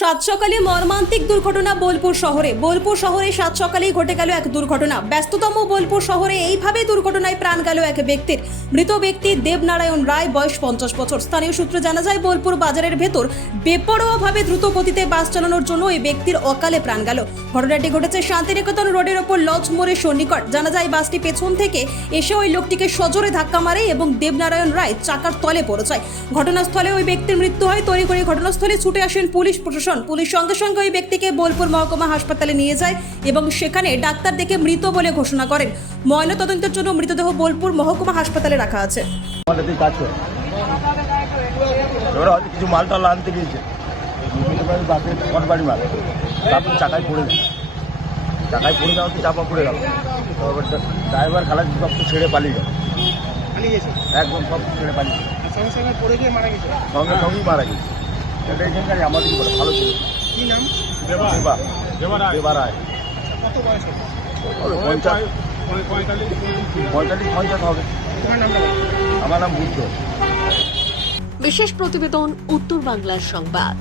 সাত সকালে মর্মান্তিক দুর্ঘটনা বোলপুর শহরে। বোলপুর শহরে সাত সকালেই ঘটে গেল এক দুর্ঘটনা। ব্যস্ততম বোলপুর শহরে এইভাবে দুর্ঘটনায় প্রাণ গেল এক ব্যক্তির। মৃত ব্যক্তি দেবনারায়ণ রায়, বয়স পঞ্চাশ বছর। স্থানীয় সূত্রে জানা যায়, বোলপুর বাজারের ভেতর বেপরোয়াভাবে দ্রুত গতিতে বাস চালানোর জন্য ওই ব্যক্তির অকালে প্রাণ গেল। ঘটনাটি ঘটেছে শান্তিনিকেতন রোডের ওপর লজ মোড়ের সন্নিকট। জানা যায়, বাসটি পেছন থেকে এসে ওই লোকটিকে সজোরে ধাক্কা মারে এবং দেবনারায়ণ রায় চাকার তলে পড়ে যায়। ঘটনাস্থলে ওই ব্যক্তির মৃত্যু হয়। তড়িঘড়ি ঘটনাস্থলে ছুটে আসেন পুলিশ প্রশাসন পুলিশ সঙ্গে সঙ্গে ওই ব্যক্তিকে বোলপুর মহকুমা হাসপাতালে নিয়ে যায় এবং সেখানে ডাক্তার দেখে মৃত বলে ঘোষণা করেন। ময়নাতদন্তের জন্য মৃতদেহ বোলপুর মহকুমা হাসপাতালে রাখা আছে। হয়তো কিছু মাল টাল আনতে গিয়েছে। বাসে মাল তারপর চাকায় পড়ে যায়। চাকায় পড়ে যাওয়া তো চাপা পড়ে গেল। তারপর ড্রাইভার খালাস সব তো ছেড়ে পালিয়ে গেল। পালিয়ে একদম সব ছেড়ে পালিয়ে গেল। সঙ্গে সঙ্গে পড়ে গিয়ে মারা গেছে? সঙ্গে সঙ্গেই মারা গেছে। এটা এখানকার আমাদের বলে ভালো ছিল। কি নাম? দেবা। দেবা। রায়। কত বয়স হবে হবে পঞ্চাশ। পঁয়তাল্লিশ পঞ্চাশ হবে। তোমার নামটা আমার নাম বুদ্ধ। বিশেষ প্রতিবেদন উত্তর বাংলার সংবাদ।